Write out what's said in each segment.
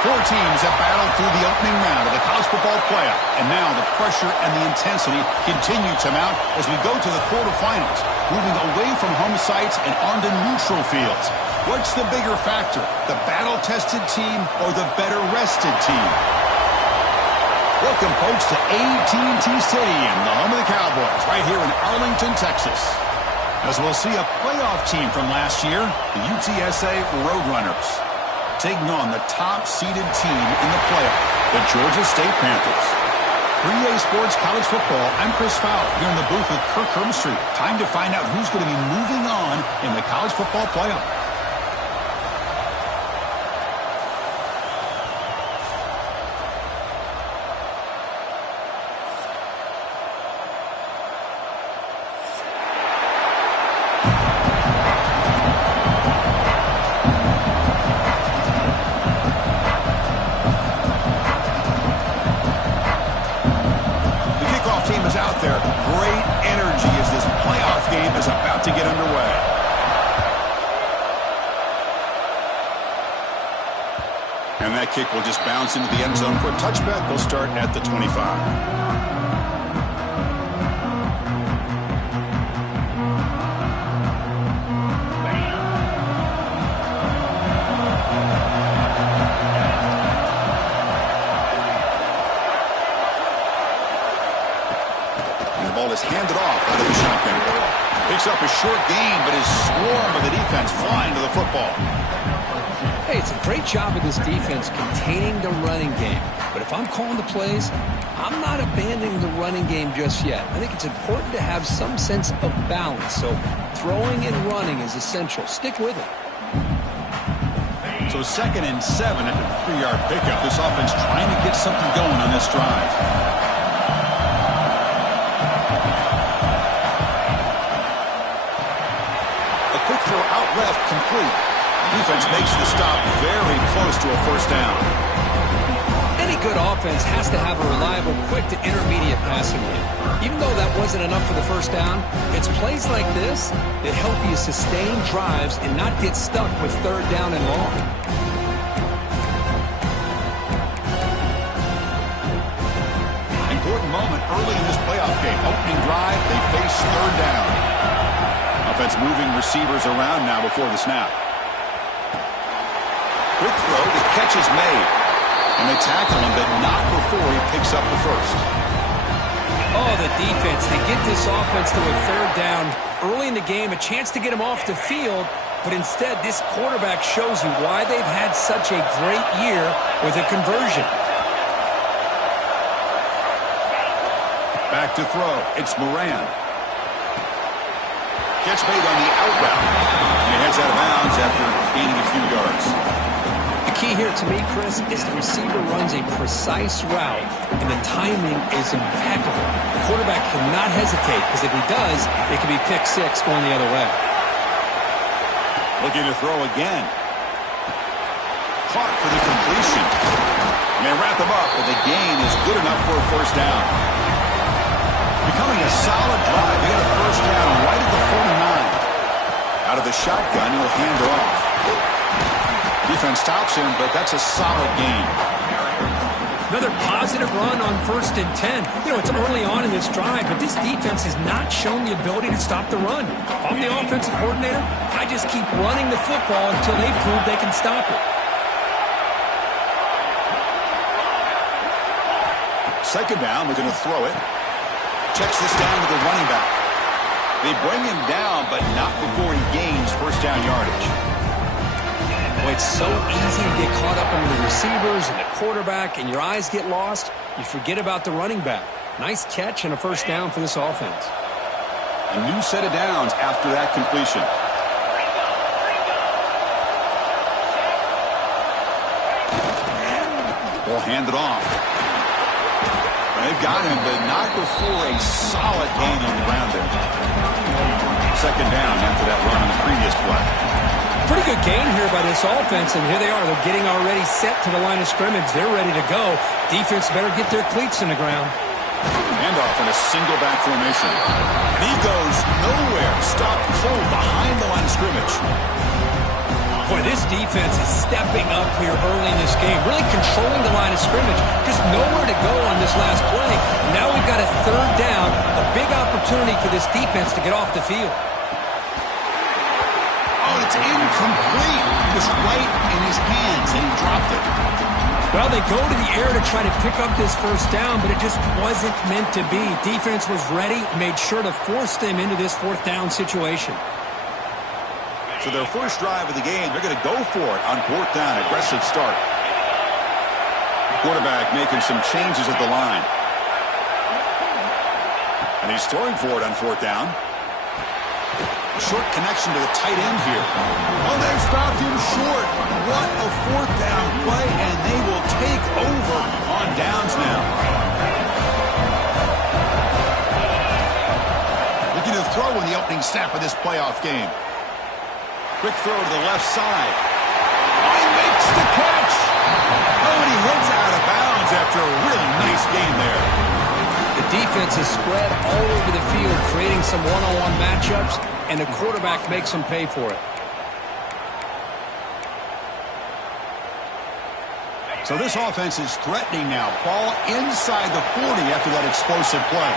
Four teams have battled through the opening round of the college football playoff, and now the pressure and the intensity continue to mount as we go to the quarterfinals, moving away from home sites and onto neutral fields. What's the bigger factor, the battle-tested team or the better-rested team? Welcome, folks, to AT&T Stadium, the home of the Cowboys, right here in Arlington, Texas. As we'll see a playoff team from last year, the UTSA Roadrunners, taking on the top-seeded team in the playoff, the Georgia State Panthers. 3A Sports College Football, I'm Chris Fowler, here in the booth with Kirk Herbstreit. Time to find out who's going to be moving on in the college football playoff. And that kick will just bounce into the end zone for a touchback. They'll start at the 25. And the ball is handed off out of the shotgun. Picks up a short gain, but is swarmed by the defense flying to the football. Hey, it's a great job of this defense containing the running game. But if I'm calling the plays, I'm not abandoning the running game just yet. I think it's important to have some sense of balance. So throwing and running is essential. Stick with it. So 2nd and 7 at the 3-yard pickup. This offense trying to get something going on this drive. A quick throw out left, complete. Defense makes the stop very close to a first down. Any good offense has to have a reliable, quick to intermediate passing game. Even though that wasn't enough for the first down, it's plays like this that help you sustain drives and not get stuck with 3rd down and long. Important moment early in this playoff game. Opening drive, they face 3rd down. Offense moving receivers around now before the snap. Quick throw, the catch is made. And they tackle him, but not before he picks up the first. Oh, the defense. They get this offense to a 3rd down early in the game, a chance to get him off the field, but instead this quarterback shows you why they've had such a great year with a conversion. Back to throw. It's Moran. Catch made on the out route. And he heads out of bounds after gaining a few yards. The key here to me, Chris, is the receiver runs a precise route, and the timing is impeccable. The quarterback cannot hesitate, because if he does, it could be pick 6 going the other way. Looking to throw again. Clark for the completion. And they wrap him up, but the gain is good enough for a first down. Becoming a solid drive. They got a first down right at the 49. Out of the shotgun, he'll hand it off. Defense stops him, but that's a solid gain. Another positive run on 1st and 10. You know, it's early on in this drive, but this defense has not shown the ability to stop the run. If I'm the offensive coordinator, I just keep running the football until they prove they can stop it. 2nd down, they're going to throw it. Checks this down to the running back. They bring him down, but not before he gains first down yardage. Boy, it's so easy to get caught up on the receivers and the quarterback, and your eyes get lost. You forget about the running back. Nice catch and a first down for this offense. A new set of downs after that completion. Ball handed off. They've got him, but not before a solid gain on the ground there. 2nd down after that run on the previous play. Pretty good gain here by this offense, and here they are. They're getting already set to the line of scrimmage. They're ready to go. Defense better get their cleats in the ground. Handoff in a single back formation. And he goes nowhere. Stopped cold behind the line of scrimmage. Boy, Boy, this defense is stepping up here early in this game, really controlling the line of scrimmage. Just nowhere to go on this last play. Now we've got a third down, a big opportunity for this defense to get off the field. Oh, it's incomplete. It was right in his hands, and he dropped it. Well, they go to the air to try to pick up this first down, but it just wasn't meant to be. Defense was ready, made sure to force them into this fourth down situation. So their first drive of the game, they're going to go for it on fourth down. Aggressive start. Quarterback making some changes at the line. And he's throwing for it on fourth down. Short connection to the tight end here. Oh, they've stopped him short. What a fourth down play, and they will take over on downs now. Looking to throw in the opening snap of this playoff game. Quick throw to the left side. Oh, he makes the catch. Oh, and he heads out of bounds after a really nice game there. The defense is spread all over the field, creating some one-on-one matchups, and the quarterback makes them pay for it. So this offense is threatening now. Ball inside the 40 after that explosive play.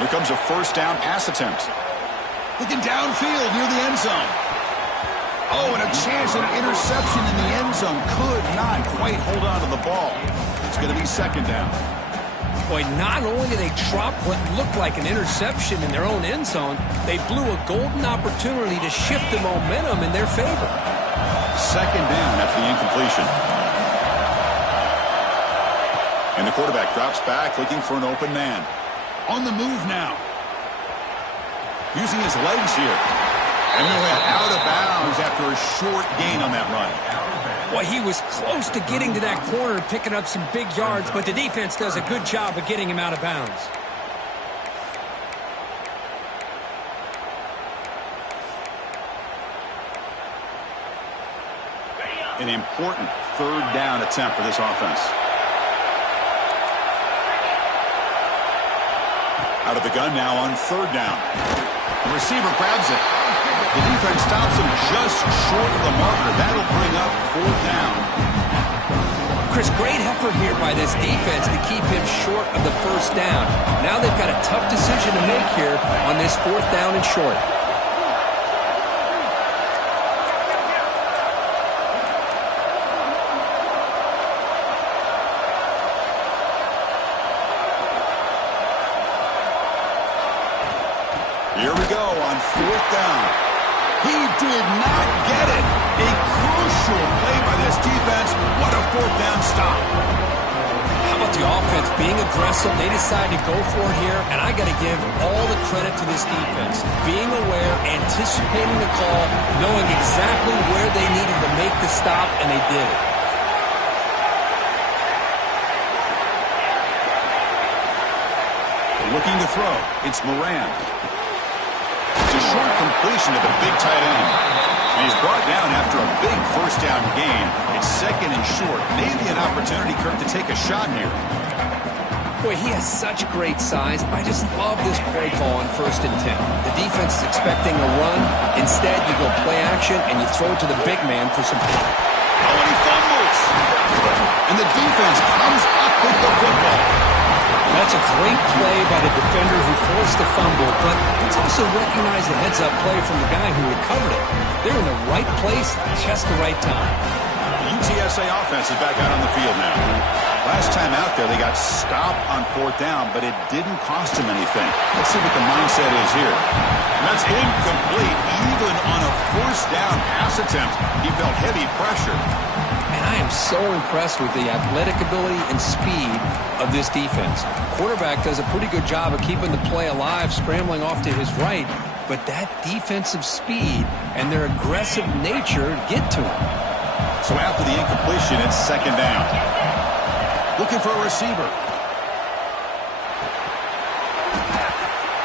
Here comes a first down pass attempt. Looking downfield near the end zone. Oh, and a chance at an interception in the end zone. Could not quite hold on to the ball. It's going to be second down. Boy, not only did they drop what looked like an interception in their own end zone, they blew a golden opportunity to shift the momentum in their favor. Second down after the incompletion. And the quarterback drops back looking for an open man. On the move now. Using his legs here. And he went out of bounds after a short gain on that run. Well, he was close to getting to that corner, picking up some big yards, but the defense does a good job of getting him out of bounds. An important third down attempt for this offense. Out of the gun now on third down. The receiver grabs it. The defense stops him just short of the marker. That'll bring up fourth down. Chris, great effort here by this defense to keep him short of the first down. Now they've got a tough decision to make here on this fourth down and short. Here we go on fourth down. He did not get it. A crucial play by this defense. What a fourth down stop. How about the offense being aggressive? They decided to go for it here, and I got to give all the credit to this defense. Being aware, anticipating the call, knowing exactly where they needed to make the stop, and they did it. Looking to throw. It's Moran. It's a short completion to the big tight end. And he's brought down after a big first down gain. It's second and short. Maybe an opportunity, Kirk, to take a shot here. Boy, he has such great size. I just love this play call on 1st and 10. The defense is expecting a run. Instead, you go play action, and you throw it to the big man for some power. Oh, and he fumbles. And the defense comes up with the football. That's a great play by the defender who forced the fumble, but let's also recognize the heads-up play from the guy who recovered it. They're in the right place at just the right time. The UTSA offense is back out on the field now. Last time out there, they got stopped on fourth down, but it didn't cost them anything. Let's see what the mindset is here. And that's incomplete. Even on a first down pass attempt, he felt heavy pressure. And I am so impressed with the athletic ability and speed of this defense. Quarterback does a pretty good job of keeping the play alive, scrambling off to his right, but that defensive speed and their aggressive nature get to him. So after the incompletion, it's second down. Looking for a receiver.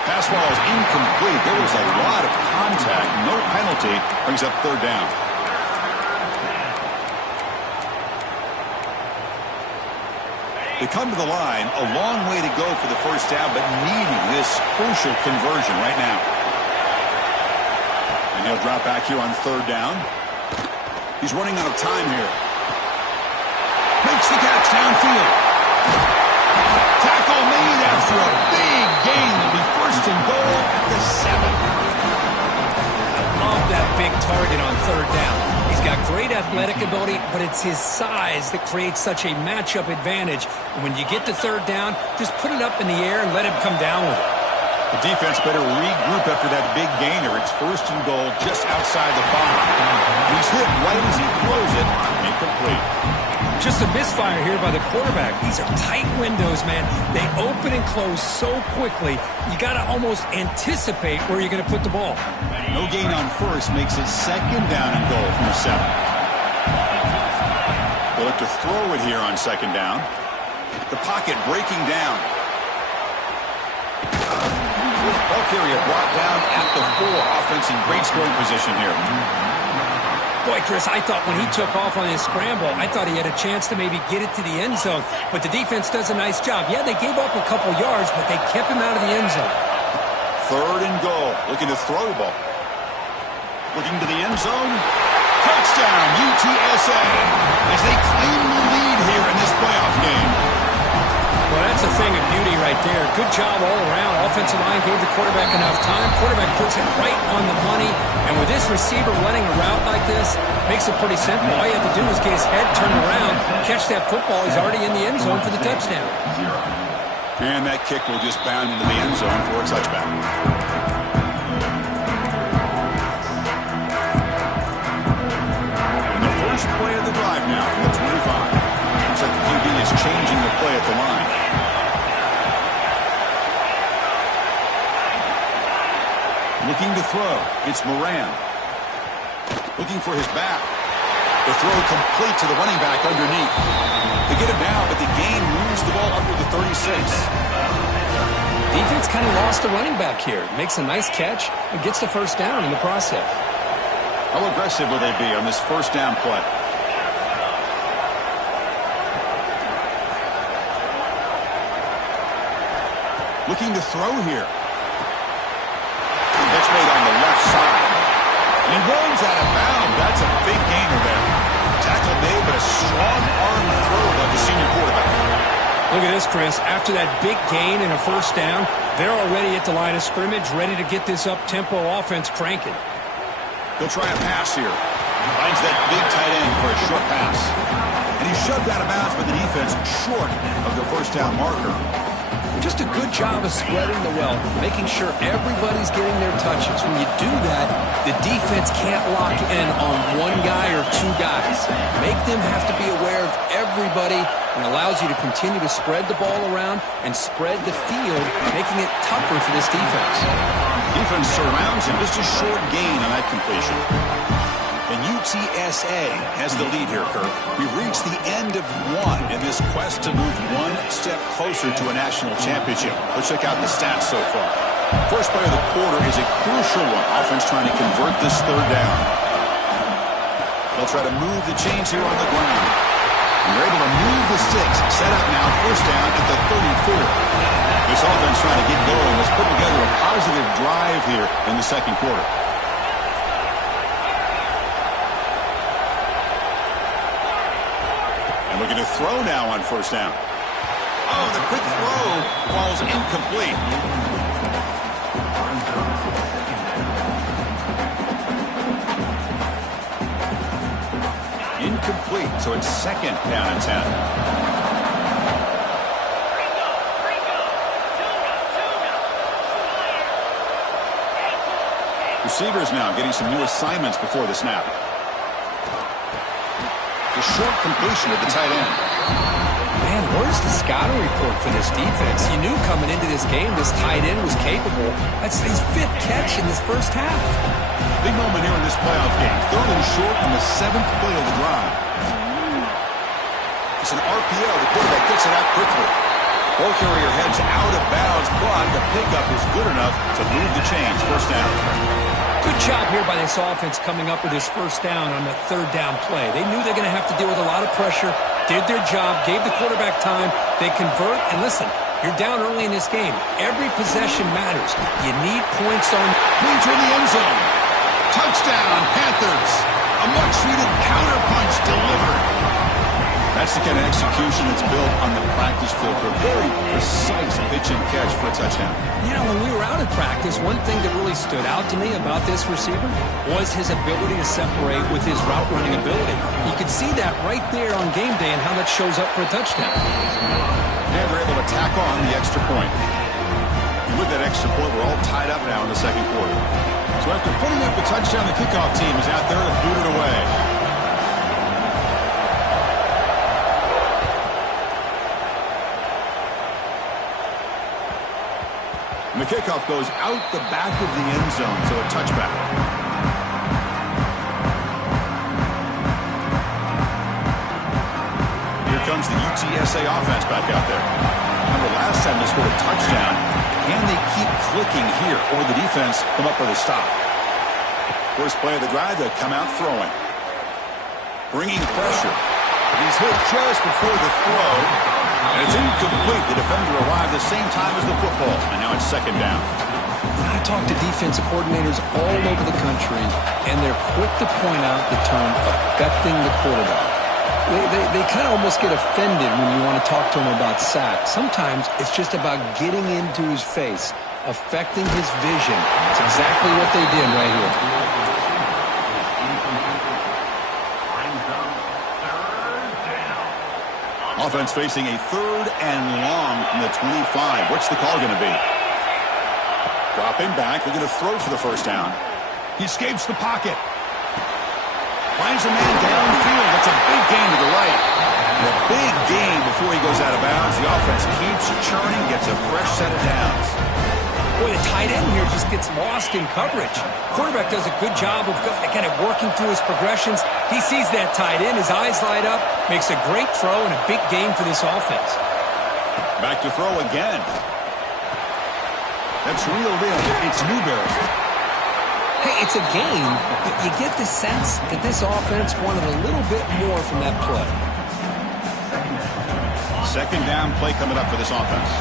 Pass ball is incomplete. There was a lot of contact. No penalty. Brings up third down. They come to the line, a long way to go for the first down, but needing this crucial conversion right now. And he'll drop back here on third down. He's running out of time here. Makes the catch downfield. Tackle made after a big gain. Will be first and goal at the 7. I love that big target on third down. He's got great athletic ability, but it's his size that creates such a matchup advantage. And when you get to third down, just put it up in the air and let him come down with it. The defense better regroup after that big gainer. It's first and goal just outside the 5. He's hit right as he throws it. Incomplete. Just a misfire here by the quarterback. These are tight windows, man. They open and close so quickly, you got to almost anticipate where you're going to put the ball. No gain on first makes it second down and goal from the 7. They'll look to throw it here on second down. The pocket breaking down. Ball carrier brought down at the 4. Offense in great scoring position here. Boy, Chris, I thought when he took off on his scramble, I thought he had a chance to maybe get it to the end zone. But the defense does a nice job. Yeah, they gave up a couple yards, but they kept him out of the end zone. Third and goal. Looking to throw the ball. Looking to the end zone. Touchdown, UTSA, as they claim the lead here in this playoff game. Well, that's a thing of beauty right there. Good job all around. Offensive line gave the quarterback enough time. Quarterback puts it right on the money. And with this receiver running a route like this, makes it pretty simple. All you have to do is get his head turned around, catch that football. He's already in the end zone for the touchdown. And that kick will just bound into the end zone for a touchback. And the first play of the drive now from the 25. Looks like the QB is changing the play at the line. Looking to throw. It's Moran. Looking for his back. The throw complete to the running back underneath. They get it now, but the gain moves the ball under the 36. Defense kind of lost the running back here. Makes a nice catch and gets the first down in the process. How aggressive will they be on this first down play? Looking to throw here. That's made on the left side. And he runs out of bounds. That's a big gainer there. Tackle made, but a strong arm throw by the senior quarterback. Look at this, Chris. After that big gain and a first down, they're already at the line of scrimmage, ready to get this up-tempo offense cranking. He'll try a pass here. Finds that big tight end for a short pass. And he's shoved out of bounds by the defense short of the first down marker. Just a good job of spreading the wealth, making sure everybody's getting their touches. When you do that, the defense can't lock in on one guy or two guys. Make them have to be aware of everybody, and allows you to continue to spread the ball around and spread the field, making it tougher for this defense. Defense surrounds him. Just a short gain on that completion. And UTSA has the lead here, Kirk. We've reached the end of one in this quest to move one step closer to a national championship. Let's check out the stats so far. First play of the quarter is a crucial one. Offense trying to convert this third down. They'll try to move the chains here on the ground. And they're able to move the sticks. Set up now, first down at the 34. This offense trying to get going. Let's put together a positive drive here in the second quarter. Looking to throw now on first down. Oh, the quick throw falls incomplete. Incomplete, so it's second down and 10. Receivers now getting some new assignments before the snap. A short completion of the tight end. Man, where's the scouting report for this defense? You knew coming into this game this tight end was capable. That's his 5th catch in this first half. Big moment here in this playoff game. Third and short on the 7th play of the drive. It's an RPO. The quarterback gets it out quickly. Ball carrier heads out of bounds, but the pickup is good enough to move the chains. First down. Good job here by this offense coming up with this first down on the third down play. They knew they're going to have to deal with a lot of pressure, did their job, gave the quarterback time. They convert, and listen, you're down early in this game. Every possession matters. You need points on. Points in the end zone. Touchdown, Panthers. A much-needed counter delivered. That's the kind of execution that's built on the practice field for a very precise pitch and catch for a touchdown. You know, when we were out at practice, one thing that really stood out to me about this receiver was his ability to separate with his route running ability. You could see that right there on game day and how that shows up for a touchdown. And they're able to tack on the extra point. And with that extra point, we're all tied up now in the second quarter. So after putting up a touchdown, the kickoff team is out there to boot it away. And the kickoff goes out the back of the end zone, so a touchback. Here comes the UTSA offense back out there. Remember last time they scored a touchdown. Can they keep clicking here, or the defense come up with a stop? First play of the drive, they come out throwing. Bringing pressure. He's hit just before the throw. And it's incomplete. The defender arrived the same time as the football. And now it's second down. I talk to defensive coordinators all over the country, and they're quick to point out the term affecting the quarterback. They kind of almost get offended when you want to talk to them about sacks. Sometimes it's just about getting into his face, affecting his vision. It's exactly what they did right here. Offense facing a third and long from the 25. What's the call going to be? Dropping back. They're going to throw for the first down. He escapes the pocket. Finds a man downfield. That's a big gain to the right. And a big gain before he goes out of bounds. The offense keeps churning, gets a fresh set of downs. Boy, the tight end here just gets lost in coverage. Quarterback does a good job of kind of working through his progressions. He sees that tight end, his eyes light up, makes a great throw and a big gain for this offense. Back to throw again. That's reeled in. It's Newberry. Hey, it's a gain, but you get the sense that this offense wanted a little bit more from that play. Second down play coming up for this offense.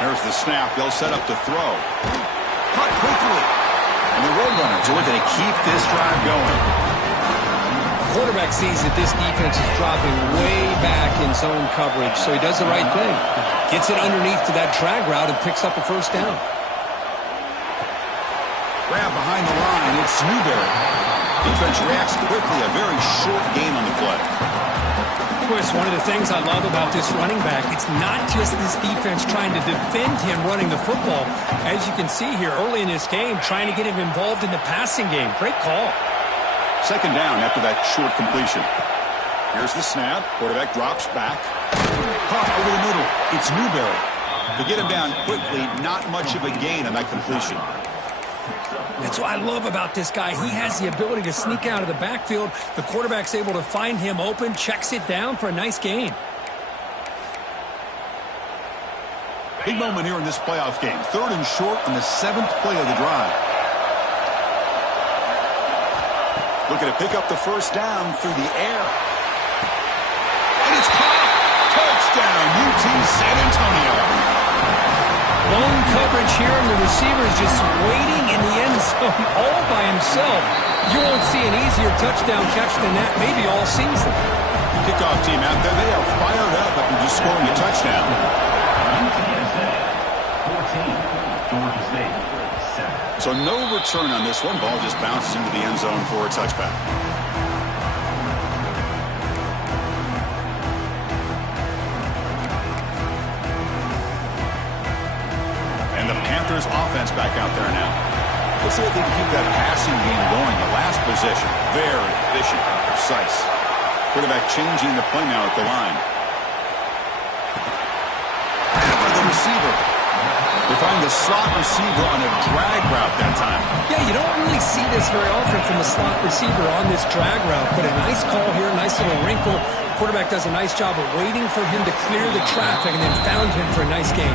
There's the snap. They'll set up to throw. Cut quickly. And the Roadrunners are looking to keep this drive going. Quarterback sees that this defense is dropping way back in zone coverage, so he does the right thing. Gets it underneath to that drag route and picks up a first down. Grab behind the line. It's Newberry. Defense reacts quickly. A very short gain on the play. Chris, one of the things I love about this running back, it's not just this defense trying to defend him running the football. As you can see here early in this game, trying to get him involved in the passing game. Great call. Second down after that short completion. Here's the snap. Quarterback drops back. Caught over the middle. It's Newberry. To get him down quickly, not much of a gain on that completion. That's what I love about this guy. He has the ability to sneak out of the backfield. The quarterback's able to find him open, checks it down for a nice gain. Big moment here in this playoff game. Third and short on the 7th play of the drive. Looking to pick up the first down through the air. And it's caught. Touchdown, UT San Antonio. Lone coverage here, and the receiver is just waiting in the end zone all by himself. You won't see an easier touchdown catch than that maybe all season. Kickoff team out there, they are fired up after just scoring a touchdown. So no return on this one. Ball just bounces into the end zone for a touchback. Panthers offense back out there now. Let's see if they can keep that passing game going. The last possession, very efficient and precise. Quarterback changing the play now at the line. After the receiver. They find the slot receiver on a drag route that time. Yeah, you don't really see this very often from the slot receiver on this drag route, but a nice call here, nice little wrinkle. Quarterback does a nice job of waiting for him to clear the traffic and then found him for a nice gain.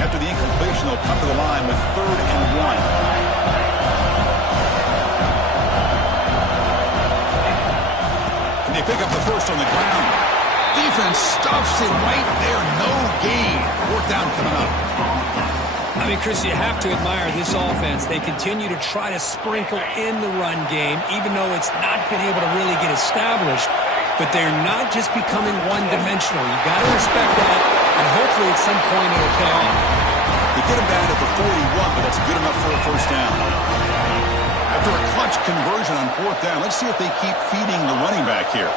After the incompletion, they'll come to the line with 3rd and 1. And they pick up the first on the ground. Defense stuffs it right there. No gain. Fourth down coming up. I mean, Chris, you have to admire this offense. They continue to try to sprinkle in the run game, even though it's not been able to really get established. But they're not just becoming one-dimensional. You got to respect that, and hopefully at some point it'll pay off. They get him down at the 41, but that's good enough for a first down. After a clutch conversion on fourth down, let's see if they keep feeding the running back here.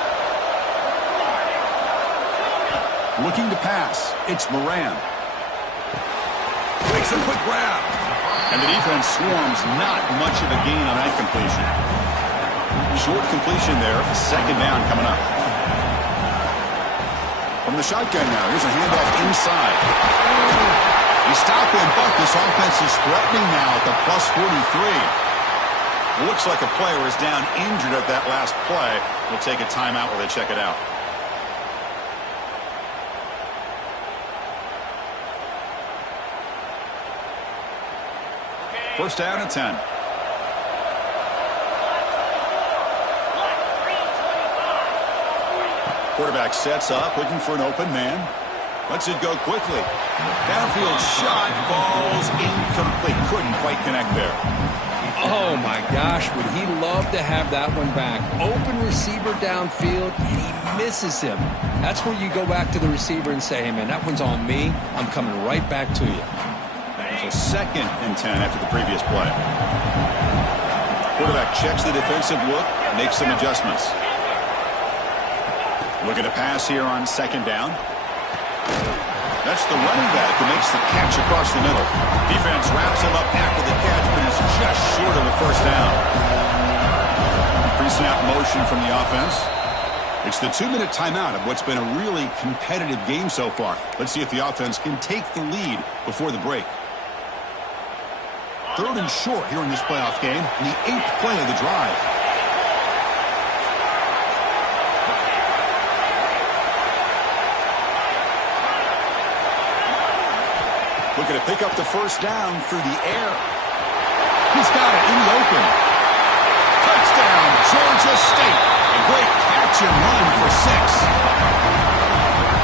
Looking to pass. It's Moran. Makes a quick grab. And the defense swarms. Not much of a gain on that completion. Short completion there. Second down coming up. From the shotgun now. Here's a handoff inside. He stopped him, but this offense is threatening now at the plus 43. Looks like a player is down injured at that last play. We'll take a timeout while they check it out. First down at 10. Quarterback sets up, looking for an open man. Lets it go quickly. Downfield shot falls incomplete. Couldn't quite connect there. Oh, my gosh, would he love to have that one back. Open receiver downfield, and he misses him. That's where you go back to the receiver and say, hey, man, that one's on me. I'm coming right back to you. So second and 10 after the previous play. Quarterback checks the defensive look, makes some adjustments. Looking to pass here on second down. That's the running back who makes the catch across the middle. Defense wraps him up after the catch, but is just short of the first down. Pre-snap motion from the offense. It's the 2-minute timeout of what's been a really competitive game so far. Let's see if the offense can take the lead before the break. Third and short here in this playoff game, and the 8th play of the drive. Looking to pick up the first down through the air. He's got it in the open. Touchdown, Georgia State. A great catch and run for 6.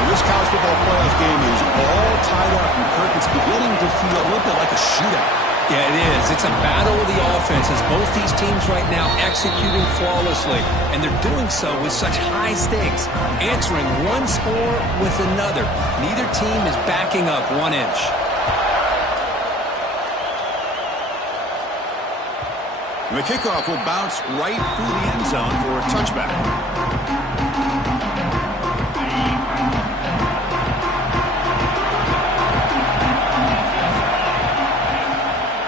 This college football playoff game is all tied up, and Kirk, it's beginning to feel a little bit like a shootout. Yeah, it is. It's a battle of the offenses. Both these teams right now executing flawlessly, and they're doing so with such high stakes, answering one score with another. Neither team is backing up 1 inch. The kickoff will bounce right through the end zone for a touchback.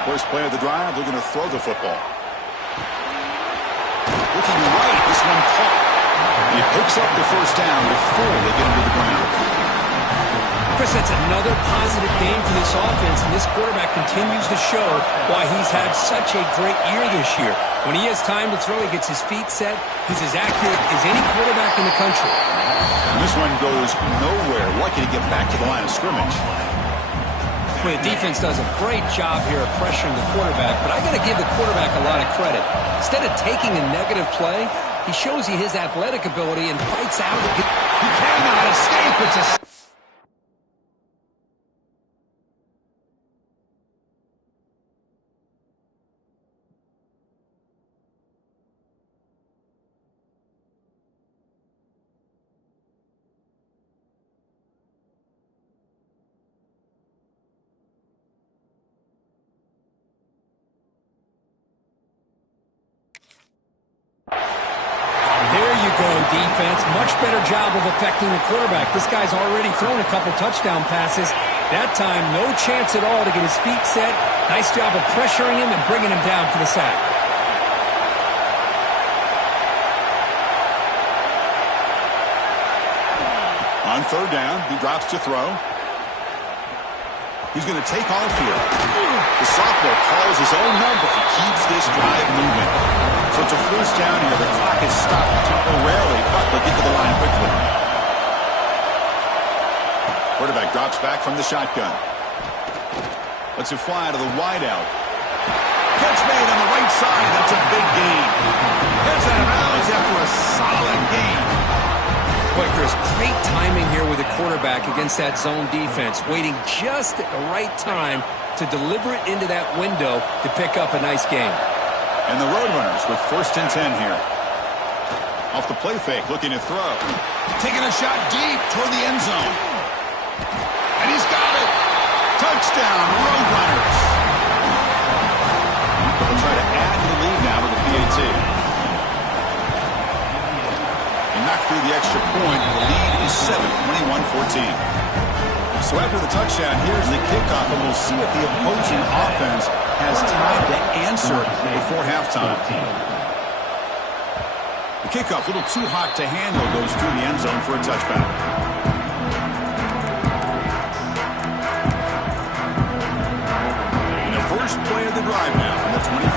First play of the drive, looking to throw the football. Looking right, this one caught. He picks up the first down before they get him to the ground. Chris, that's another positive game for this offense, and this quarterback continues to show why he's had such a great year this year. When he has time to throw, he gets his feet set. He's as accurate as any quarterback in the country. And this one goes nowhere. Lucky to get back to the line of scrimmage. Well, the defense does a great job here of pressuring the quarterback, but I got to give the quarterback a lot of credit. Instead of taking a negative play, he shows you his athletic ability and fights out. He cannot escape. It's a... Defense, much better job of affecting the quarterback. This guy's already thrown a couple touchdown passes. That time, no chance at all to get his feet set. Nice job of pressuring him and bringing him down for the sack. On third down, he drops to throw. He's going to take off here. The sophomore calls his own number and keeps this drive moving. So it's a first down here. The clock is stopped temporarily, but they'll get to the line quickly. Quarterback drops back from the shotgun. Lets it fly to the wideout. Catch made on the right side. That's a big gain. Heads out of bounds after a solid gain. Boy, Chris, great timing here with the quarterback against that zone defense, waiting just at the right time to deliver it into that window to pick up a nice game. And the Roadrunners with 1st and 10 here. Off the play fake, looking to throw. Taking a shot deep toward the end zone. And he's got it. Touchdown, Roadrunners. They'll try to add to the lead now with the PAT. And knocked through the extra point. The lead is 7, 21-14. So after the touchdown, here's the kickoff, and we'll see if the opposing offense has time to answer before halftime. The kickoff, a little too hot to handle, goes through the end zone for a touchback. And the first play of the drive now from the 25.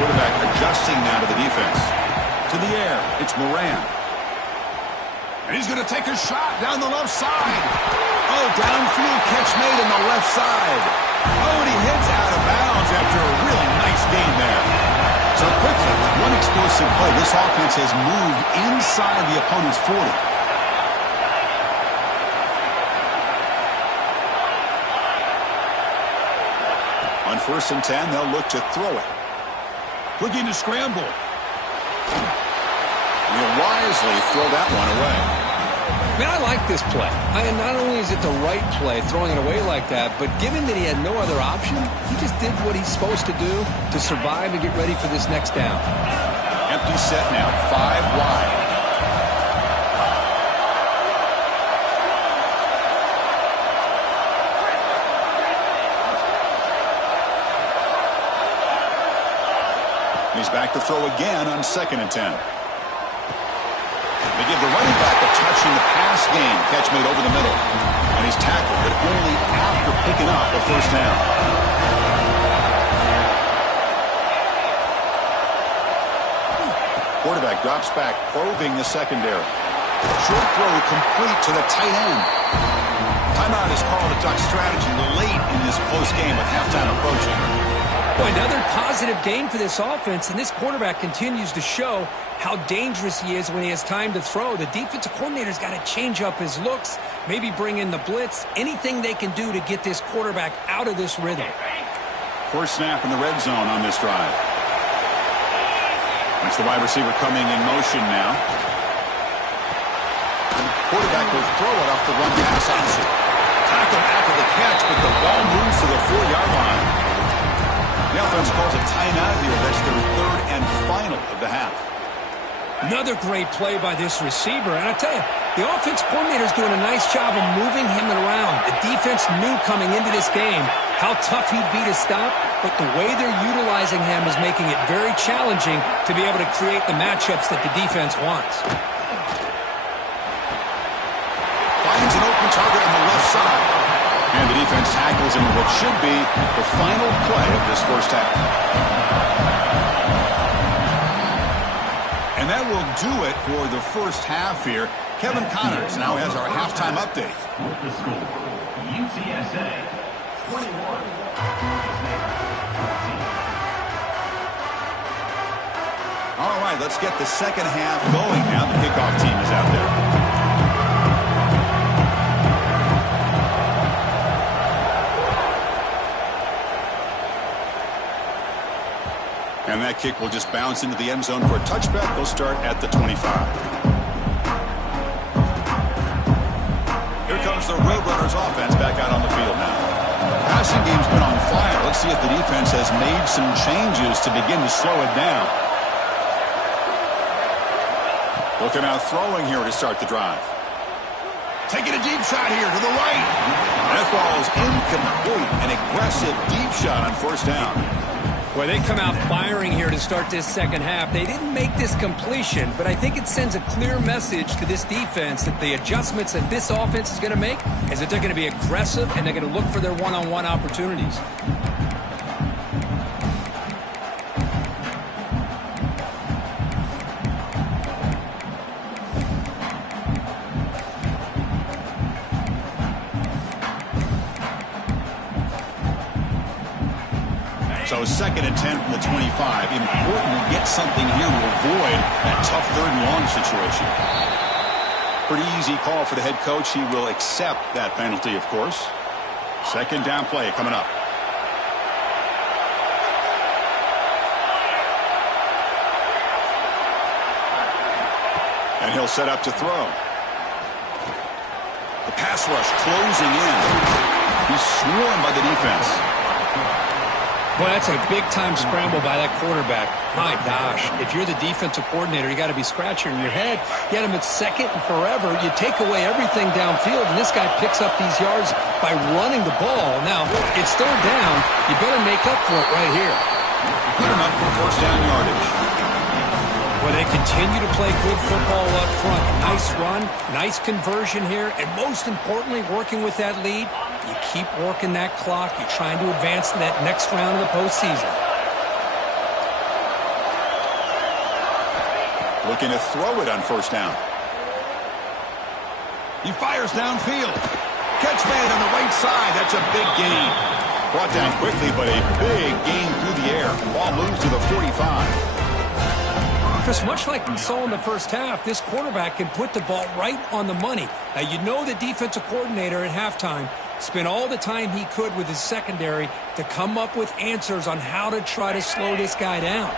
Quarterback adjusting now to the defense. To the air, it's Moran. And he's going to take a shot down the left side. Oh, downfield catch made on the left side. Oh, and he hits out of bounds after a really nice gain there. So quickly, one explosive play. This offense has moved inside the opponent's 40. On 1st and 10, they'll look to throw it. Looking to scramble. He'll wisely throw that one away. Man, I like this play. Not only is it the right play, throwing it away like that, but given that he had no other option, he just did what he's supposed to do to survive and get ready for this next down. Empty set now, 5 wide. He's back to throw again on 2nd and 10. They give the running back a touch in the pass game. Catch made over the middle. And he's tackled, but only after picking up a 1st down. Quarterback drops back, probing the secondary. Short throw complete to the tight end. Timeout is called a duck strategy late in this close game with halftime approaching. Boy, another positive game for this offense, and this quarterback continues to show how dangerous he is when he has time to throw. The defensive coordinator's got to change up his looks, maybe bring in the blitz, anything they can do to get this quarterback out of this rhythm. First snap in the red zone on this drive. That's the wide receiver coming in motion now. Quarterback will throw it off the run pass option. Tackle after the catch, but the ball moves to the 4-yard line. The offense calls a timeout here. That's their 3rd and final of the half. Another great play by this receiver. And I tell you, the offense coordinator is doing a nice job of moving him around. The defense knew coming into this game how tough he'd be to stop, but the way they're utilizing him is making it very challenging to be able to create the matchups that the defense wants. Finds an open target on the left side. And the defense tackles him what should be the final play of this first half. And that will do it for the first half here. Kevin Connors now has our halftime update. With the score, UTSA 21. All right, let's get the second half going now. The kickoff team is out there. And that kick will just bounce into the end zone for a touchback. They'll start at the 25. Here comes the Roadrunners offense back out on the field now. Passing game's been on fire. Let's see if the defense has made some changes to begin to slow it down. Looking out throwing here to start the drive. Taking a deep shot here to the right. That ball is incomplete. An aggressive deep shot on 1st down. Well, they come out firing here to start this second half. They didn't make this completion, but I think it sends a clear message to this defense that the adjustments that this offense is going to make is that they're going to be aggressive and they're going to look for their one-on-one opportunities. So 2nd and 10 from the 25. Important to get something here to avoid that tough 3rd and long situation. Pretty easy call for the head coach. He will accept that penalty, of course. Second down play coming up. And he'll set up to throw. The pass rush closing in. He's swarmed by the defense. Boy, that's a big-time scramble by that quarterback. My gosh, if you're the defensive coordinator, you got to be scratching your head. You had him at second and forever. You take away everything downfield, and this guy picks up these yards by running the ball. Now, it's third down. You better make up for it right here. Good enough for first down yardage. Well, they continue to play good football up front. Nice run, nice conversion here, and most importantly, working with that lead, you keep working that clock. You're trying to advance to that next round of the postseason. Looking to throw it on first down. He fires downfield. Catch made on the right side. That's a big gain. Brought down quickly, but a big gain through the air. Ball moves to the 45. Chris, much like we saw in the first half, this quarterback can put the ball right on the money. Now, you know the defensive coordinator at halftime spent all the time he could with his secondary to come up with answers on how to try to slow this guy down.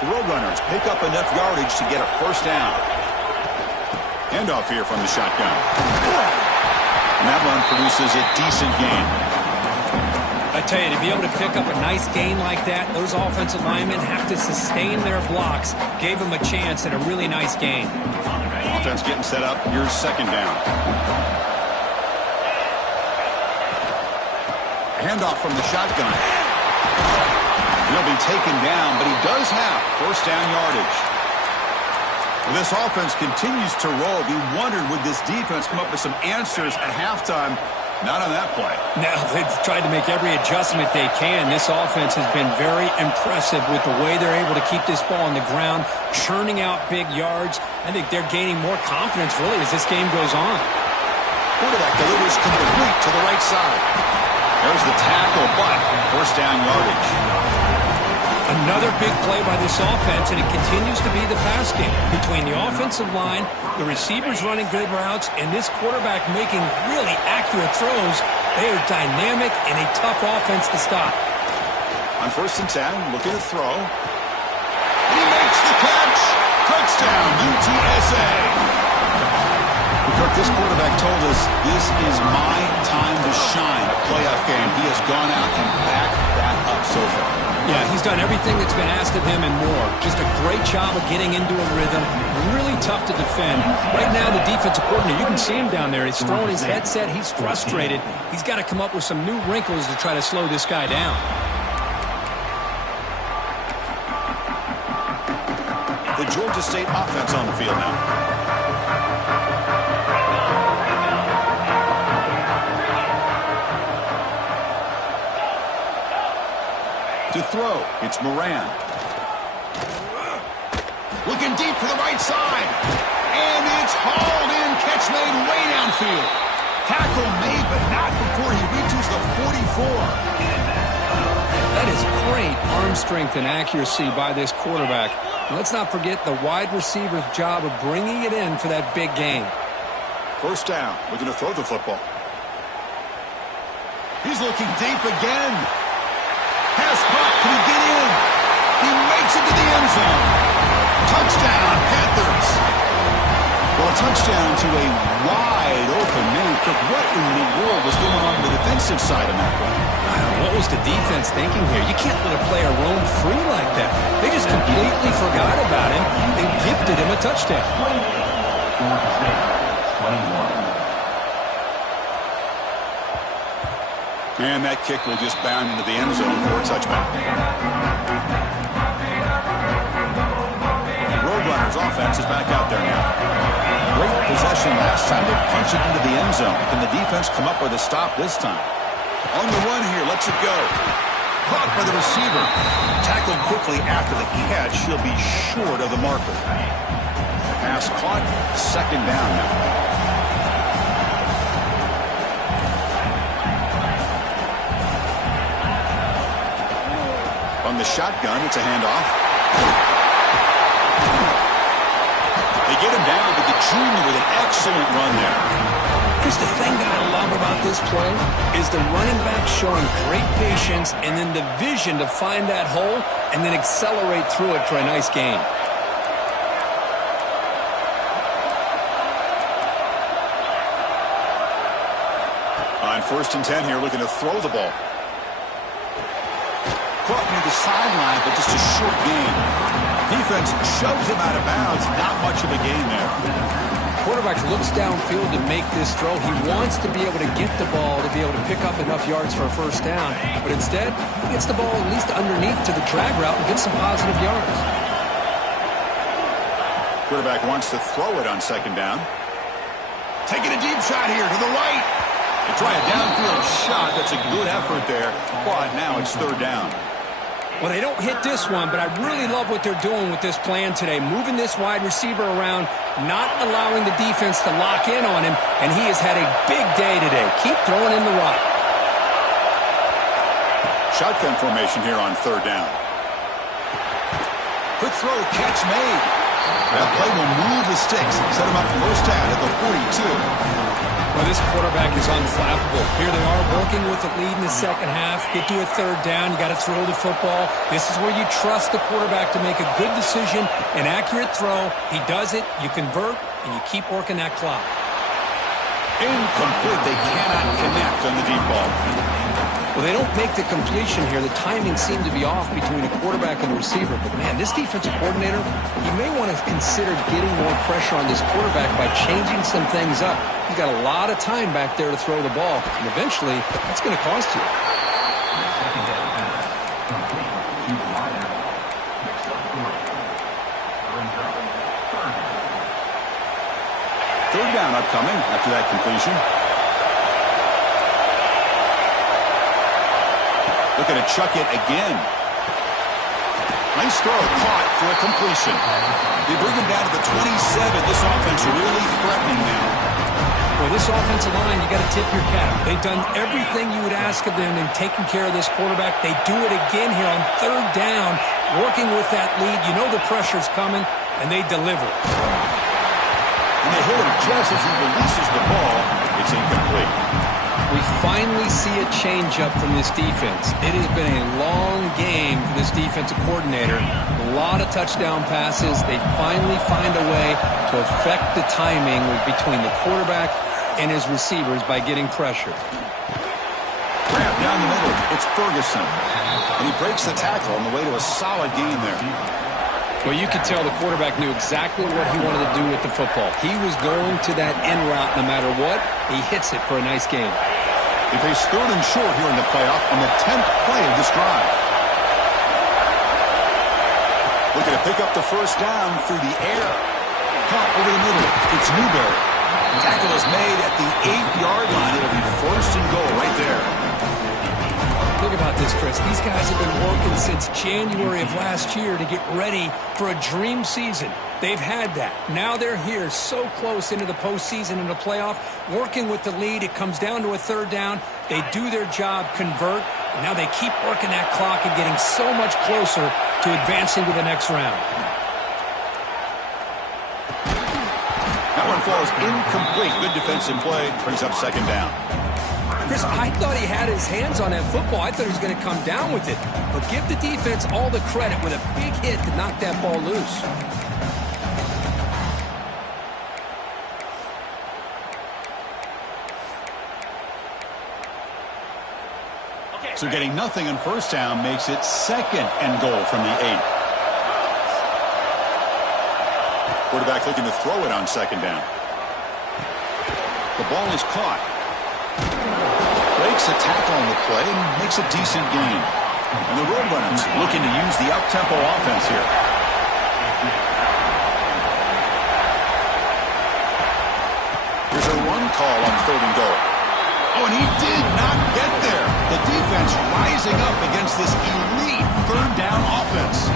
The Roadrunners pick up enough yardage to get a first down. Handoff here from the shotgun. And that run produces a decent gain. I tell you, to be able to pick up a nice gain like that, those offensive linemen have to sustain their blocks. Gave them a chance at a really nice gain. Offense getting set up. Here's second down. Handoff from the shotgun. He'll be taken down, but he does have first down yardage. Well, this offense continues to roll. We wondered, would this defense come up with some answers at halftime? Not on that play. Now, they've tried to make every adjustment they can. This offense has been very impressive with the way they're able to keep this ball on the ground, churning out big yards. I think they're gaining more confidence, really, as this game goes on. Quarterback delivers complete to the right side. There's the tackle, but first down yardage. Another big play by this offense, and it continues to be the pass game. Between the offensive line, the receivers running good routes, and this quarterback making really accurate throws, they are dynamic and a tough offense to stop. On first and 10, looking to throw. He makes the catch. Touchdown, UTSA. Kirk, this quarterback told us this is my time to shine. A playoff game. He has gone out and backed that up so far. Yeah, he's done everything that's been asked of him and more. Just a great job of getting into a rhythm. Really tough to defend. Right now, the defensive coordinator, you can see him down there. He's throwing his headset. He's frustrated. He's got to come up with some new wrinkles to try to slow this guy down. The Georgia State offense on the field now. To throw, it's Moran. Looking deep to the right side. And it's hauled in. Catch made way downfield. Tackle made, but not before he reaches the 44. That is great arm strength and accuracy by this quarterback. And let's not forget the wide receiver's job of bringing it in for that big gain. First down. We're going to throw the football. He's looking deep again. Pass caught. Can he get in? He makes it to the end zone. Touchdown, Panthers. Well, a touchdown to a wide open man. What in the world was going on the defensive side of that play? What was the defense thinking here? You can't let a player roam free like that. They just completely forgot about him and gifted him a touchdown. 21. And that kick will just bound into the end zone for a touchback. Roadrunners offense is back out there now. Great possession last time. They punched it into the end zone. Can the defense come up with a stop this time? On the run here, lets it go. Caught by the receiver. Tackled quickly after the catch. He'll be short of the marker. Pass caught. Second down now. On the shotgun, it's a handoff. They get him down, but the Jr. with an excellent run there. Chris, the thing that I love about this play is the running back showing great patience and then the vision to find that hole and then accelerate through it for a nice gain. On 1st and 10 here, looking to throw the ball. Caught near the sideline, but just a short gain. Defense shoves him out of bounds. Not much of a gain there. Quarterback looks downfield to make this throw. He wants to be able to get the ball to be able to pick up enough yards for a first down. But instead, he gets the ball at least underneath to the drag route and gets some positive yards. Quarterback wants to throw it on 2nd down. Taking a deep shot here to the right. They try a downfield shot. That's a good effort there. But now it's 3rd down. Well, they don't hit this one, but I really love what they're doing with this plan today. Moving this wide receiver around, not allowing the defense to lock in on him, and he has had a big day today. Keep throwing in the rock. Shotgun formation here on 3rd down. Quick throw, catch made. That play will move the sticks. Set him up 1st down at the 42. Well, this quarterback is unflappable. Here they are working with the lead in the 2nd half. Get to a 3rd down. You got to throw the football. This is where you trust the quarterback to make a good decision, an accurate throw. He does it, you convert, and you keep working that clock. Incomplete. They cannot connect on the deep ball. Well, they don't make the completion here. The timing seemed to be off between the quarterback and the receiver. But, man, this defensive coordinator, he may want to consider getting more pressure on this quarterback by changing some things up. He's got a lot of time back there to throw the ball. And eventually, that's going to cost you. 3rd down upcoming after that completion. Looking to chuck it again. Nice throw, caught for a completion. They bring him down to the 27. This offense really threatening now. Well, this offensive line, you got to tip your cap. They've done everything you would ask of them in taking care of this quarterback. They do it again here on 3rd down, working with that lead. You know the pressure's coming, and they deliver. And they hit him just as he releases the ball. It's incomplete. We finally see a change-up from this defense. It has been a long game for this defensive coordinator. A lot of touchdown passes. They finally find a way to affect the timing between the quarterback and his receivers by getting pressure. Grab down the middle. It's Ferguson. And he breaks the tackle on the way to a solid gain there. Well, you could tell the quarterback knew exactly what he wanted to do with the football. He was going to that end route no matter what. He hits it for a nice gain. They face 3rd and short here in the playoff on the 10th play of this drive. Looking to pick up the 1st down through the air. Caught over the middle. It's Newberry. Tackle is made at the 8-yard line. It'll be 1st and goal right there. Think about this, Chris. These guys have been working since January of last year to get ready for a dream season. They've had that. Now they're here so close into the postseason and the playoff, working with the lead. It comes down to a 3rd down. They do their job, convert, and now they keep working that clock and getting so much closer to advancing to the next round. That one falls incomplete. Good defensive play. Brings up 2nd down. Chris, I thought he had his hands on that football. I thought he was going to come down with it. But give the defense all the credit with a big hit to knock that ball loose. So getting nothing on 1st down makes it 2nd and goal from the 8. Quarterback looking to throw it on 2nd down. The ball is caught. Breaks a tackle on the play and makes a decent gain. And the Roadrunners looking to use the up-tempo offense here. Here's a run call on 3rd and goal. Oh, and he did not get there. The defense rising up against this elite 3rd down offense.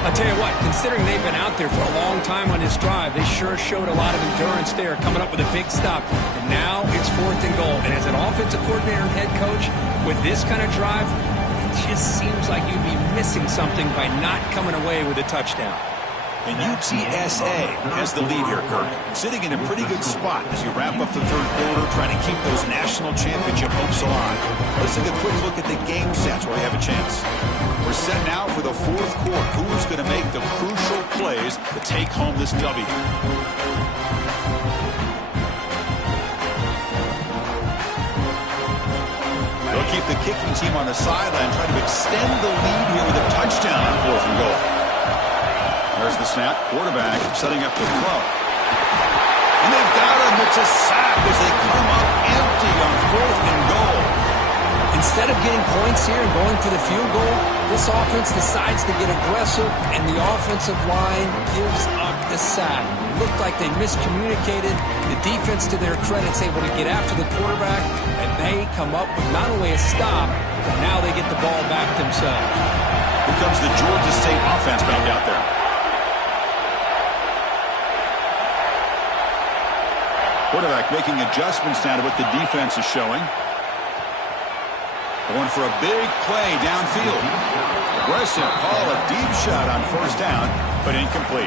I'll tell you what, considering they've been out there for a long time on this drive, they sure showed a lot of endurance there, coming up with a big stop. And now it's 4th and goal. And as an offensive coordinator and head coach, with this kind of drive, it just seems like you'd be missing something by not coming away with a touchdown. And UTSA has the lead here, Kirk. Sitting in a pretty good spot as you wrap up the third quarter, trying to keep those national championship hopes alive. Let's take a quick look at the game sets where we have a chance. We're set now for the fourth quarter. Who's going to make the crucial plays to take home this W? They'll keep the kicking team on the sideline, trying to extend the lead here with a touchdown on 4th and goal. There's the snap. Quarterback setting up the throw. And they've got him. It's a sack as they come up empty on 4th and goal. Instead of getting points here and going for the field goal, this offense decides to get aggressive, and the offensive line gives up the sack. Looked like they miscommunicated. The defense, to their credit, is able to get after the quarterback, and they come up with not only a stop, but now they get the ball back themselves. Here comes the Georgia State offense back out there. Quarterback making adjustments now to what the defense is showing. Going for a big play downfield. Aggressive call, a deep shot on 1st down, but incomplete.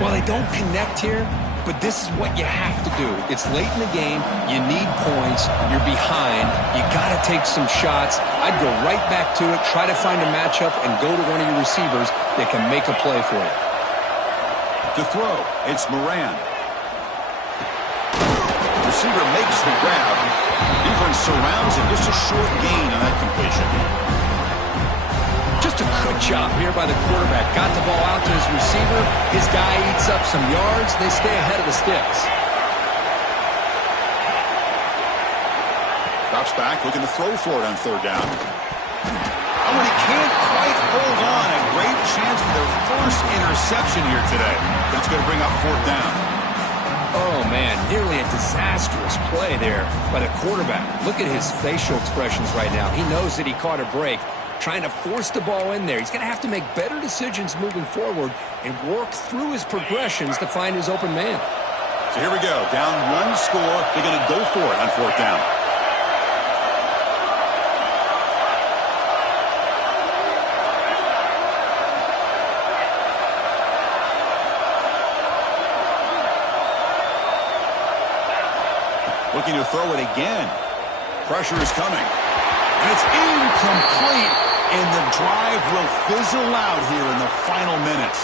Well, they don't connect here, but this is what you have to do. It's late in the game. You need points. You're behind. You got to take some shots. I'd go right back to it, try to find a matchup, and go to one of your receivers that can make a play for you. To throw, it's Moran. Receiver makes the grab. Defense surrounds him. Just a short gain on that completion. Just a good job here by the quarterback. Got the ball out to his receiver. His guy eats up some yards. They stay ahead of the sticks. Drops back, looking to throw for it on 3rd down. Oh, and he can't quite hold on. A great chance for their first interception here today. But it's going to bring up 4th down. Oh, man, nearly a disastrous play there by the quarterback. Look at his facial expressions right now. He knows that he caught a break, trying to force the ball in there. He's going to have to make better decisions moving forward and work through his progressions to find his open man. So here we go. Down 1 score. They're going to go for it on 4th down. Looking to throw it again. Pressure is coming. And it's incomplete, and the drive will fizzle out here in the final minutes.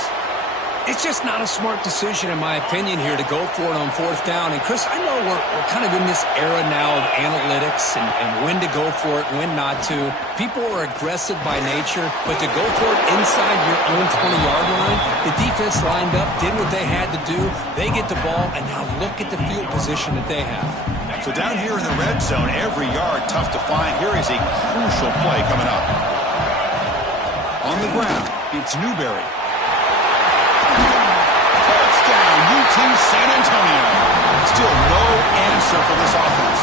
It's just not a smart decision, in my opinion, here to go for it on 4th down. And, Chris, I know we're kind of in this era now of analytics and when to go for it, when not to. People are aggressive by nature, but to go for it inside your own 20-yard line, the defense lined up, did what they had to do. They get the ball, and now look at the field position that they have. So down here in the red zone, every yard tough to find. Here is a crucial play coming up. On the ground, it's Newberry. Touchdown, UT San Antonio. Still no answer for this offense.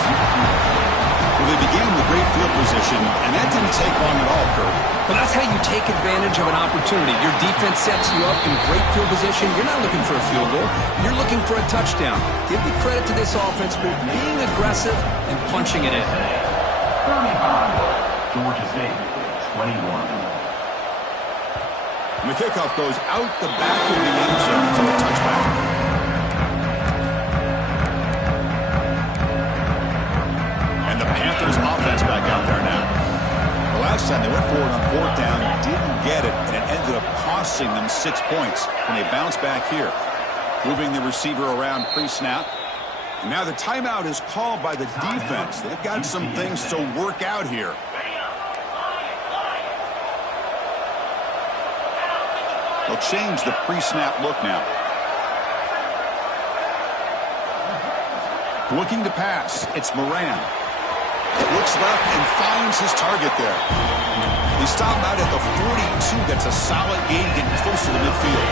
Well, they began with great field position, and that didn't take long at all, Kirk. Well, that's how you take advantage of an opportunity. Your defense sets you up in great field position. You're not looking for a field goal. You're looking for a touchdown. Give the credit to this offense for being aggressive and punching it in. 35, Georgia State, 21. And the kickoff goes out the back of the end zone for a touchback. And the Panthers offense back out there now. The last time they went forward on 4th down, didn't get it, and it ended up costing them 6 points. And they bounce back here, moving the receiver around pre-snap. And now the timeout is called by the defense. They've got some things to work out here. They'll change the pre-snap look now. Looking to pass. It's Moran. Looks left and finds his target there. They stop out at the 42. That's a solid gain, getting close to the midfield.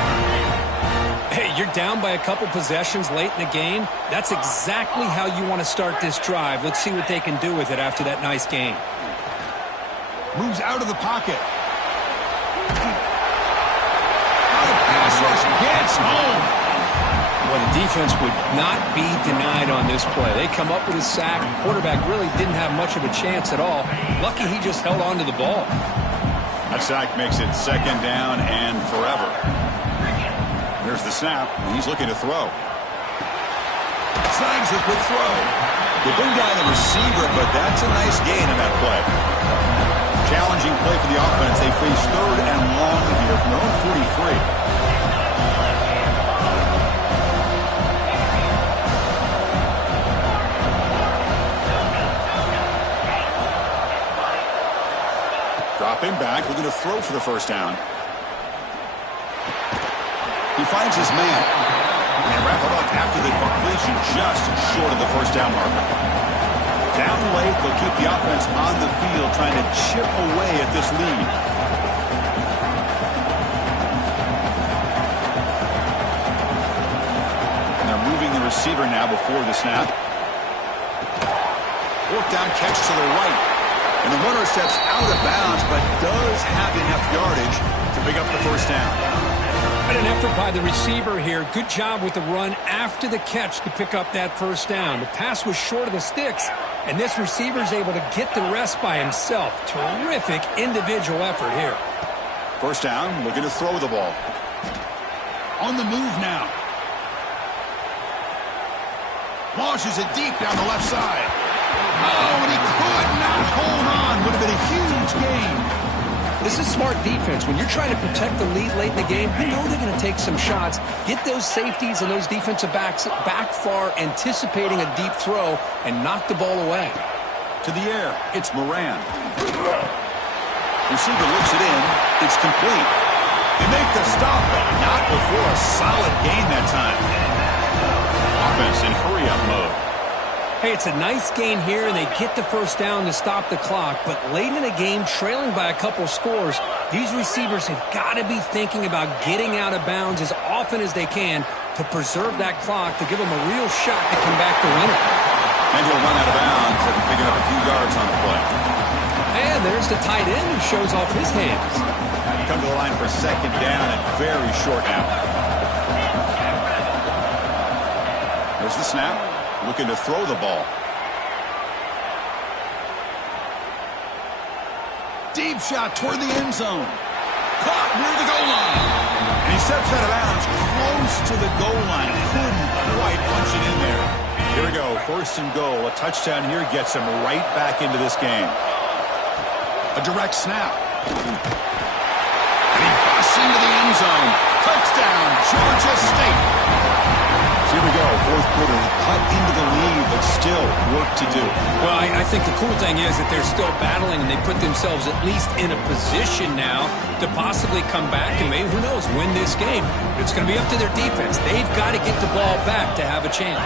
Hey, you're down by a couple possessions late in the game. That's exactly how you want to start this drive. Let's see what they can do with it after that nice game. Moves out of the pocket. Pass rush gets home. Well, the defense would not be denied on this play. They come up with a sack. The quarterback really didn't have much of a chance at all. Lucky he just held on to the ball. That sack makes it 2nd down and forever. There's the snap. He's looking to throw. Signs a quick throw. They bring down the receiver, but that's a nice gain in that play. Challenging play for the offense. They face 3rd and long here from their own 43. Dropping back, looking to throw for the first down. He finds his man. And wrap it up after the completion just short of the first down marker. Down late, they'll keep the offense on the field trying to chip away at this lead. And they're moving the receiver now before the snap. Fourth down catch to the right. And the runner steps out of bounds, but does have enough yardage to pick up the first down. What an effort by the receiver here. Good job with the run after the catch to pick up that first down. The pass was short of the sticks, and this receiver is able to get the rest by himself. Terrific individual effort here. First down, looking to throw the ball. On the move now. Launches it deep down the left side. Oh, and he could not hold on. Would have been a huge gain. This is smart defense. When you're trying to protect the lead late in the game, you know they're going to take some shots. Get those safeties and those defensive backs back far, anticipating a deep throw, and knock the ball away. To the air, it's Moran. Receiver looks it in. It's complete. They make the stop, but not before a solid gain that time. Offense in hurry-up mode. Hey, it's a nice gain here, and they get the first down to stop the clock. But late in the game, trailing by a couple scores, these receivers have got to be thinking about getting out of bounds as often as they can to preserve that clock, to give them a real shot to come back to win it. And he'll run out of bounds after picking up a few yards on the play. And there's the tight end who shows off his hands. Come to the line for second down and very short now. There's the snap. Looking to throw the ball. Deep shot toward the end zone. Caught near the goal line. And he steps out of bounds close to the goal line. Couldn't quite punch it in there. Here we go. First and goal. A touchdown here gets him right back into this game. A direct snap. And he busts into the end zone. Touchdown, Georgia State. Here we go, fourth quarter, cut into the lead, but still work to do. Well, I think the cool thing is that they're still battling, and they put themselves at least in a position now to possibly come back and maybe, who knows, win this game. But it's going to be up to their defense. They've got to get the ball back to have a chance.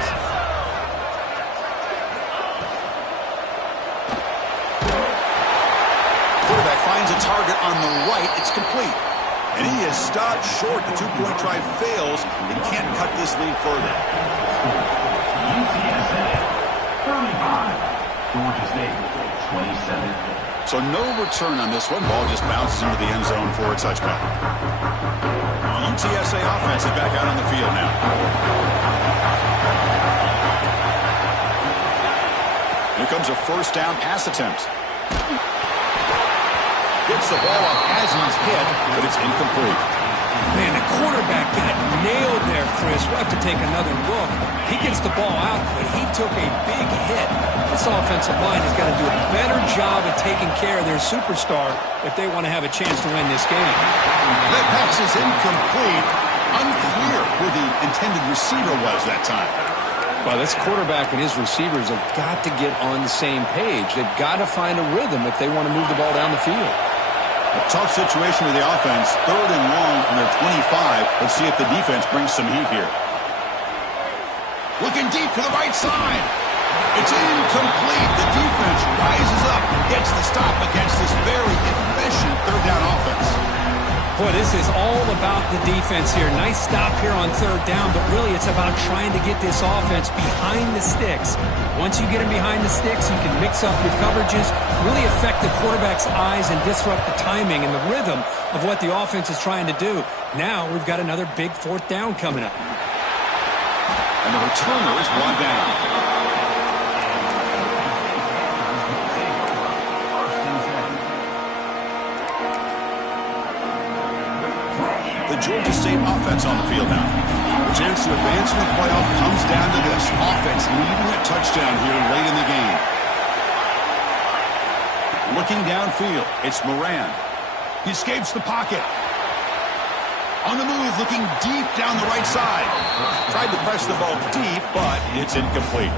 Quarterback finds a target on the right. It's complete. And he is stopped short. The two-point try fails. They can't cut this lead further. UTSA 35, Georgia State 27. So no return on this one. Ball just bounces into the end zone for a touchback. UTSA offense is back out on the field now. Here comes a first down pass attempt. Gets the ball off as he's hit, but it's incomplete. Man, the quarterback got nailed there, Chris. We'll have to take another look. He gets the ball out, but he took a big hit. This offensive line has got to do a better job of taking care of their superstar if they want to have a chance to win this game. That pass is incomplete. Unclear who the intended receiver was that time. Well, this quarterback and his receivers have got to get on the same page. They've got to find a rhythm if they want to move the ball down the field. A tough situation with the offense. Third and long from their 25. Let's see if the defense brings some heat here. Looking deep to the right side. It's incomplete. The defense rises up and gets the stop against this very efficient third down offense. Boy, this is all about the defense here. Nice stop here on third down, but really it's about trying to get this offense behind the sticks. Once you get them behind the sticks, you can mix up your coverages, really affect the quarterback's eyes and disrupt the timing and the rhythm of what the offense is trying to do. Now we've got another big fourth down coming up. And the returner is one down. The the Georgia State offense on the field now. The chance to advance in the playoff comes down to this. Offense needing a touchdown here late in the game. Looking downfield, it's Moran. He escapes the pocket. On the move, looking deep down the right side. Tried to press the ball deep, but it's incomplete.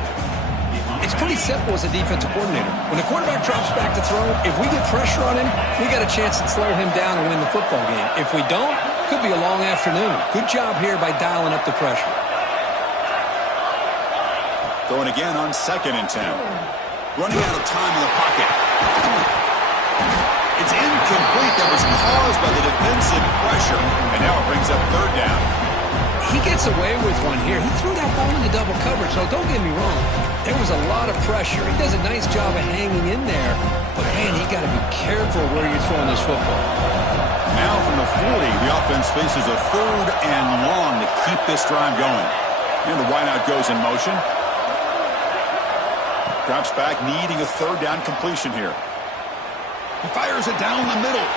It's pretty simple as a defensive coordinator. When the quarterback drops back to throw, if we get pressure on him, we got a chance to slow him down and win the football game. If we don't, could be a long afternoon. Good job here by dialing up the pressure. Throwing again on 2nd and 10. Running out of time in the pocket. It's incomplete. That was caused by the defensive pressure, and now it brings up 3rd down. He gets away with one here. He threw that ball into double coverage, so don't get me wrong. There was a lot of pressure. He does a nice job of hanging in there, but, man, he got to be careful where you're throwing this football. Now from the 40, the offense faces a 3rd and long to keep this drive going. And the wideout goes in motion. Drops back, needing a 3rd down completion here. He fires it down the middle.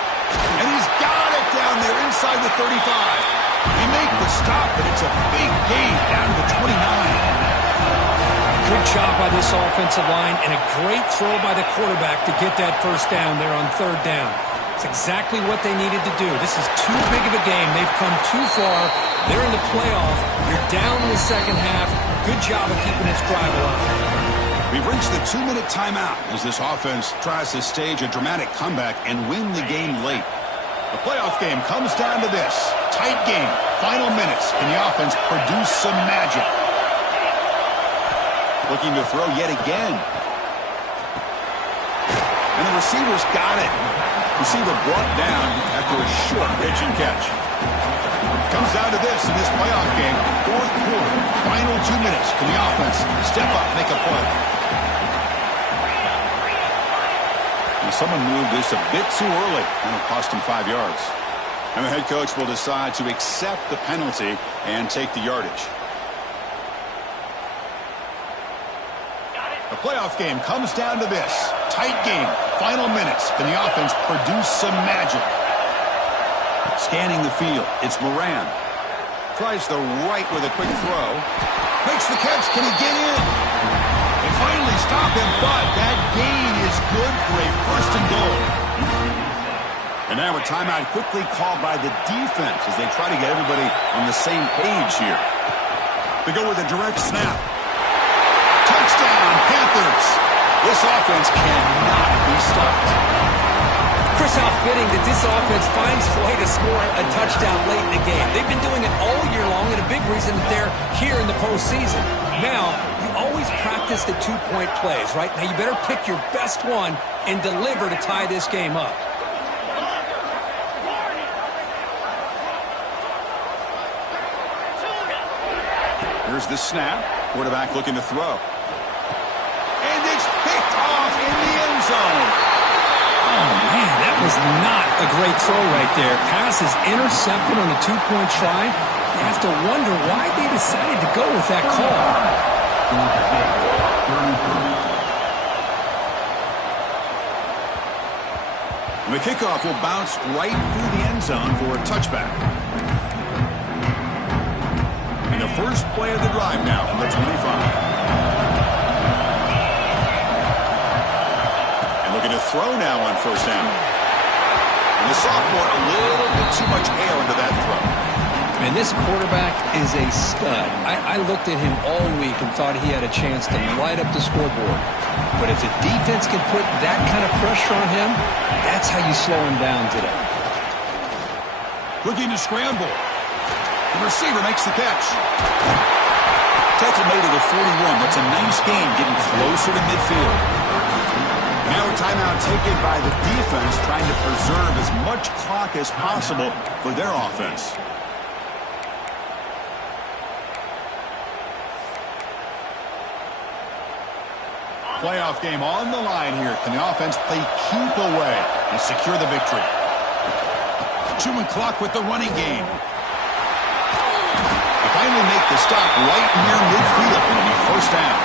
And he's got it down there inside the 35. They make the stop, but it's a big gain down to the 29. Good job by this offensive line and a great throw by the quarterback to get that 1st down there on 3rd down. It's exactly what they needed to do. This is too big of a game. They've come too far. They're in the playoff. You're down in the 2nd half. Good job of keeping this drive alive. We've reached the 2-minute timeout as this offense tries to stage a dramatic comeback and win the game late. The playoff game comes down to this. Tight game, final minutes. Can the offense produce some magic? Looking to throw yet again. And the receiver's got it. Receiver brought down after a short pitch and catch. Comes down to this in this playoff game. 4th quarter, final 2 minutes. Can the offense step up, make a play? And someone moved this a bit too early, and it cost him 5 yards. And the head coach will decide to accept the penalty and take the yardage. The playoff game comes down to this. Tight game, final minutes. Can the offense produce some magic? Scanning the field, it's Moran. Tries the right with a quick throw. Makes the catch, can he get in? They finally stop him, but that gain is good for a 1st and goal. And now a timeout quickly called by the defense as they try to get everybody on the same page here. They go with a direct snap. Touchdown, Panthers. This offense cannot be stopped. Chris, how fitting that this offense finds a way to score a touchdown late in the game. They've been doing it all year long, and a big reason that they're here in the postseason. Now, you always practice the 2-point plays, right? Now, you better pick your best one and deliver to tie this game up. Here's the snap. Quarterback looking to throw. And it's picked off in the end zone. Oh, man, that was not a great throw right there. Pass is intercepted on a 2-point try. You have to wonder why they decided to go with that call. The kickoff will bounce right through the end zone for a touchback. And the first play of the drive now from the 25. Looking to throw now on 1st down. And the sophomore, a little bit too much air into that throw. And this quarterback is a stud. I looked at him all week and thought he had a chance to light up the scoreboard. But if the defense can put that kind of pressure on him, that's how you slow him down today. Looking to scramble. The receiver makes the catch. Tackle made to the 41. That's a nice gain, getting closer to midfield. Now a timeout taken by the defense, trying to preserve as much clock as possible for their offense. Playoff game on the line here. Can the offense play keep away and secure the victory? Chewing clock with the running game. They finally make the stop right near midfield. It'll be 1st down.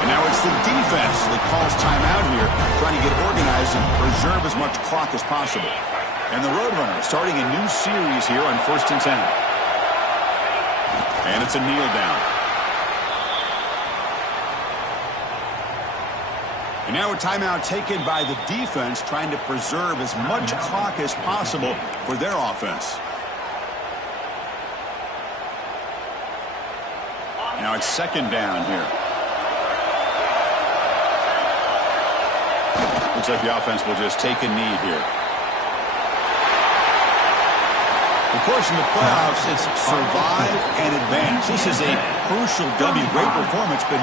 And now it's the defense that calls timeout here, trying to get organized and preserve as much clock as possible. And the Roadrunners starting a new series here on 1st and 10. And it's a kneel down. And now a timeout taken by the defense, trying to preserve as much clock as possible for their offense. Now it's 2nd down here. Looks like the offense will just take a knee here. Of course, in the playoffs, it's survive and advance. This is a crucial W. Great performance, but